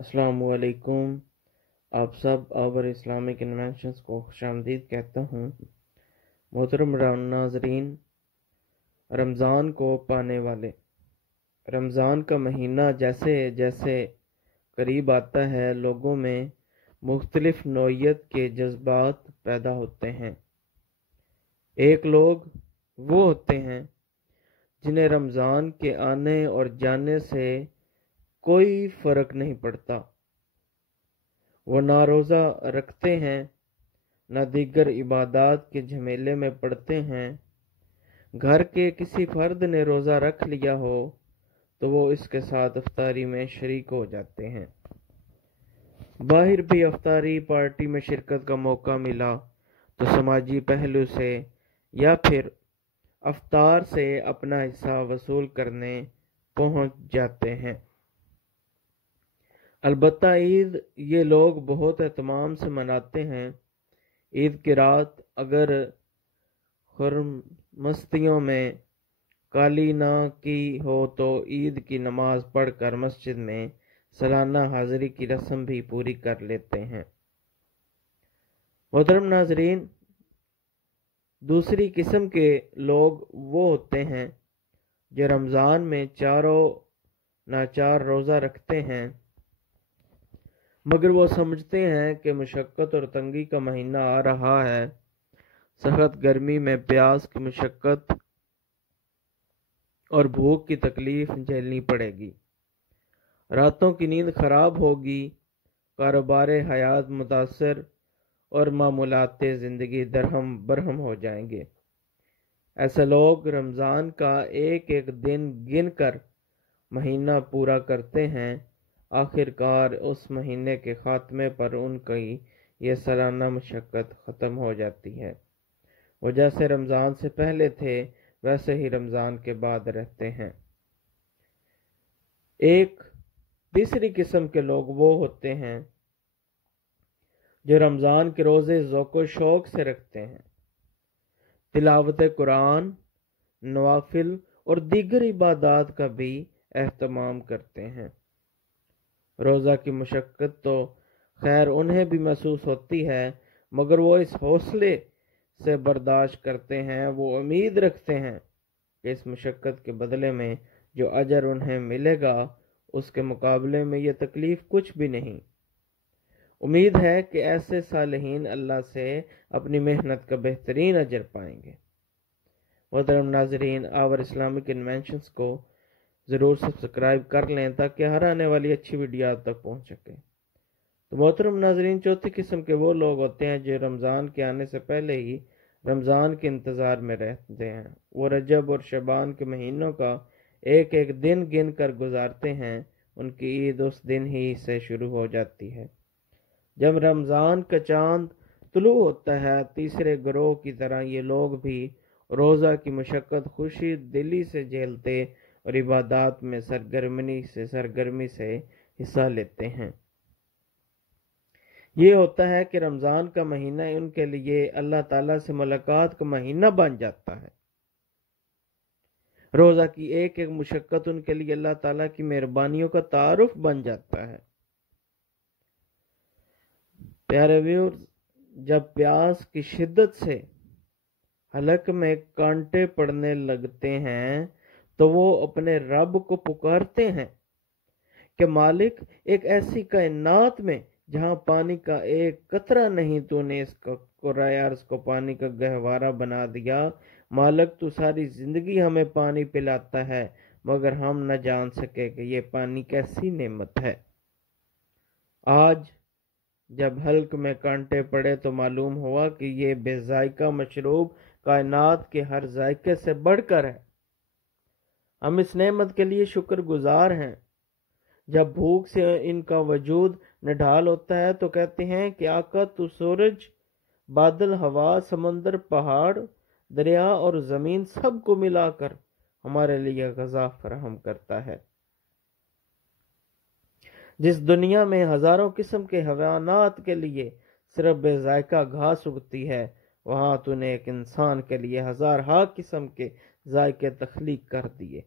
السلام علیکم۔ آپ سب اور اسلامک انوینشنز کو خوش آمدید کہتا ہوں۔ محترم ناظرین، رمضان کو پانے والے، رمضان کا مہینہ جیسے جیسے قریب آتا ہے لوگوں میں مختلف نوعیت کے جذبات پیدا ہوتے ہیں۔ ایک لوگ وہ ہوتے ہیں جنہیں رمضان کے آنے اور جانے سے کوئی فرق نہیں پڑتا۔ وہ نہ روزہ رکھتے ہیں، نہ دیگر عبادات کے جھمیلے میں پڑتے ہیں۔ گھر کے کسی فرد نے روزہ رکھ لیا ہو تو وہ اس کے ساتھ افطاری میں شریک ہو جاتے ہیں۔ باہر بھی افطاری پارٹی میں شرکت کا موقع ملا تو سماجی پہلو سے یا پھر افطار سے اپنا حصہ وصول کرنے پہنچ جاتے ہیں۔ البتہ عید یہ لوگ بہت اہتمام سے مناتے ہیں۔ عید کی رات اگر خرمستیوں میں کالی نہ کی ہو تو عید کی نماز پڑھ کر مسجد میں سالانہ حاضری کی رسم بھی پوری کر لیتے ہیں۔ محترم ناظرین، دوسری قسم کے لوگ وہ ہوتے ہیں جو رمضان میں چاروں ناچار روزہ رکھتے ہیں، مگر وہ سمجھتے ہیں کہ مشقت اور تنگی کا مہینہ آ رہا ہے، سخت گرمی میں پیاس کی مشقت اور بھوک کی تکلیف جھیلنی پڑے گی، راتوں کی نیند خراب ہوگی، کاروبار حیات متاثر اور معمولات زندگی درہم برہم ہو جائیں گے۔ ایسے لوگ رمضان کا ایک ایک دن گن کر مہینہ پورا کرتے ہیں۔ آخر کار اس مہینے کے خاتمے پر ان کی یہ سالانہ مشقت ختم ہو جاتی ہے۔ وہ جیسے رمضان سے پہلے تھے ویسے ہی رمضان کے بعد رہتے ہیں۔ ایک تیسری قسم کے لوگ وہ ہوتے ہیں جو رمضان کے روزے ذوق و شوق سے رکھتے ہیں، تلاوت قرآن، نوافل اور دیگر عبادات کا بھی اہتمام کرتے ہیں۔ روزہ کی مشقت تو خیر انہیں بھی محسوس ہوتی ہے، مگر وہ اس حوصلے سے برداشت کرتے ہیں، وہ امید رکھتے ہیں کہ اس مشقت کے بدلے میں جو اجر انہیں ملے گا اس کے مقابلے میں یہ تکلیف کچھ بھی نہیں۔ امید ہے کہ ایسے صالحین اللہ سے اپنی محنت کا بہترین اجر پائیں گے۔ محترم ناظرین، آور اسلامک انوینشنز کو ضرور سبسکرائب کر لیں تاکہ ہر آنے والی اچھی ویڈیو آپ تک پہنچ سکے۔ تو محترم ناظرین، چوتھی قسم کے وہ لوگ ہوتے ہیں جو رمضان کے آنے سے پہلے ہی رمضان کے انتظار میں رہتے ہیں۔ وہ رجب اور شعبان کے مہینوں کا ایک ایک دن گن کر گزارتے ہیں۔ ان کی عید اس دن ہی سے شروع ہو جاتی ہے جب رمضان کا چاند طلوع ہوتا ہے۔ تیسرے گروہ کی طرح یہ لوگ بھی روزہ کی مشقت خوشی دلی سے جھیلتے اور عبادات میں سرگرمی سے حصہ لیتے ہیں۔ یہ ہوتا ہے کہ رمضان کا مہینہ ان کے لیے اللہ تعالیٰ سے ملاقات کا مہینہ بن جاتا ہے۔ روزہ کی ایک ایک مشقت ان کے لیے اللہ تعالیٰ کی مہربانیوں کا تعارف بن جاتا ہے۔ پیارے ویورز، جب پیاس کی شدت سے حلق میں کانٹے پڑنے لگتے ہیں تو وہ اپنے رب کو پکارتے ہیں کہ مالک، ایک ایسی کائنات میں جہاں پانی کا ایک قطرہ نہیں، تو نے اس کو پانی کا گہوارہ بنا دیا۔ مالک، تو ساری زندگی ہمیں پانی پلاتا ہے مگر ہم نہ جان سکے کہ یہ پانی کیسی نعمت ہے۔ آج جب حلق میں کانٹے پڑے تو معلوم ہوا کہ یہ بے ذائقہ مشروب کائنات کے ہر ذائقے سے بڑھ کر ہے۔ ہم اس نعمت کے لیے شکر گزار ہیں۔ جب بھوک سے ان کا وجود نڈھال ہوتا ہے تو کہتے ہیں کہ آقا، تو سورج، بادل، ہوا، سمندر، پہاڑ، دریا اور زمین سب کو ملا کر ہمارے لیے غذا فراہم کرتا ہے۔ جس دنیا میں ہزاروں قسم کے حیوانات کے لیے صرف بے ذائقہ گھاس اگتی ہے، وہاں تو نے ایک انسان کے لیے ہزارہا قسم کے ذائقے تخلیق کر دیے۔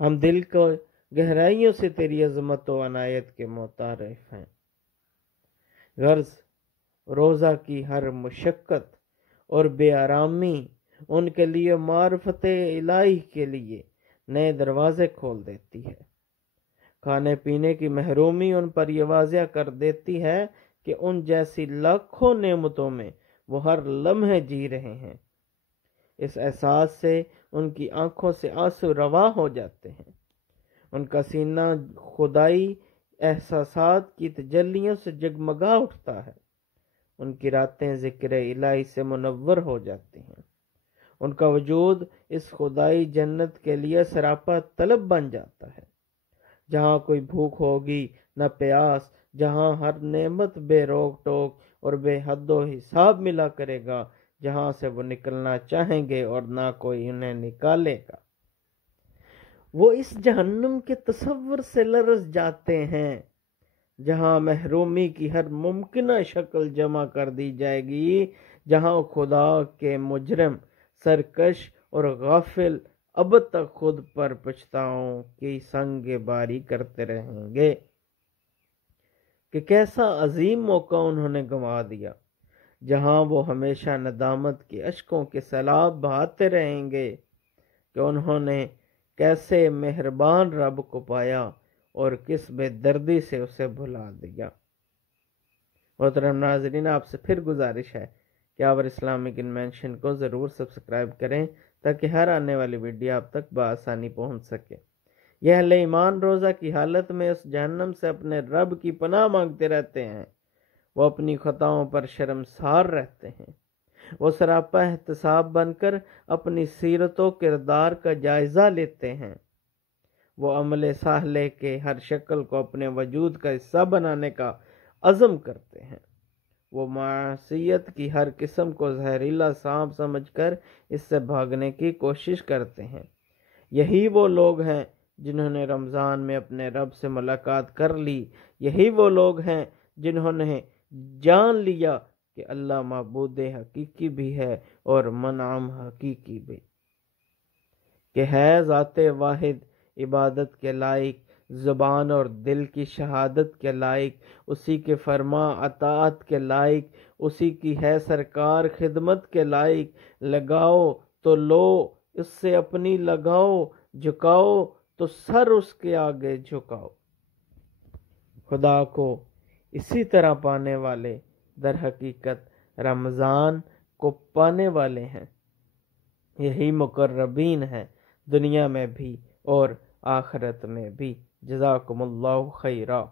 ہم دل کو گہرائیوں سے تیری عظمت و عنایت کے متعارف ہیں۔ غرض روزہ کی ہر مشقت اور بے آرامی ان کے لیے معرفت الہی کے لیے نئے دروازے کھول دیتی ہے۔ کھانے پینے کی محرومی ان پر یہ واضح کر دیتی ہے کہ ان جیسی لاکھوں نعمتوں میں وہ ہر لمحے جی رہے ہیں۔ اس احساس سے ان کی آنکھوں سے آنسو رواں ہو جاتے ہیں، ان کا سینہ خدائی احساسات کی تجلیوں سے جگمگا اٹھتا ہے، ان کی راتیں ذکر الہی سے منور ہو جاتی ہیں، ان کا وجود اس خدائی جنت کے لیے سراپا طلب بن جاتا ہے، جہاں کوئی بھوک ہوگی نہ پیاس، جہاں ہر نعمت بے روک ٹوک اور بے حد و حساب ملا کرے گا، جہاں سے وہ نکلنا چاہیں گے اور نہ کوئی انہیں نکالے گا۔ وہ اس جہنم کے تصور سے لرز جاتے ہیں جہاں محرومی کی ہر ممکنہ شکل جمع کر دی جائے گی، جہاں خدا کے مجرم، سرکش اور غافل اب تک خود پر پچھتاؤں کی سنگ باری کرتے رہیں گے کہ کیسا عظیم موقع انہوں نے گنوا دیا، جہاں وہ ہمیشہ ندامت کے اشکوں کے سیلاب بہاتے رہیں گے کہ انہوں نے کیسے مہربان رب کو پایا اور کس بے دردی سے اسے بھلا دیا۔ محترم ناظرین، آپ سے پھر گزارش ہے کہ آپ اسلامک انوینشن کو ضرور سبسکرائب کریں تاکہ ہر آنے والی ویڈیو آپ تک بآسانی پہنچ سکے۔ یہ اہل ایمان روزہ کی حالت میں اس جہنم سے اپنے رب کی پناہ مانگتے رہتے ہیں، وہ اپنی خطاؤں پر شرمسار رہتے ہیں، وہ سراپا احتساب بن کر اپنی سیرت و کردار کا جائزہ لیتے ہیں، وہ عمل صالح کے ہر شکل کو اپنے وجود کا حصہ بنانے کا عزم کرتے ہیں، وہ معصیت کی ہر قسم کو زہریلا سانپ سمجھ کر اس سے بھاگنے کی کوشش کرتے ہیں۔ یہی وہ لوگ ہیں جنہوں نے رمضان میں اپنے رب سے ملاقات کر لی، یہی وہ لوگ ہیں جنہوں نے جان لیا کہ اللہ معبود حقیقی بھی ہے اور منعم حقیقی بھی، کہ ہے ذات واحد عبادت کے لائق، زبان اور دل کی شہادت کے لائق، اسی کے فرما اطاعت کے لائق، اسی کی ہے سرکار خدمت کے لائق، لگاؤ تو لو اس سے اپنی لگاؤ، جھکاؤ تو سر اس کے آگے جھکاؤ۔ خدا کو اسی طرح پانے والے در حقیقت رمضان کو پانے والے ہیں، یہی مقربین ہیں دنیا میں بھی اور آخرت میں بھی۔ جزاکم اللہ خیرا۔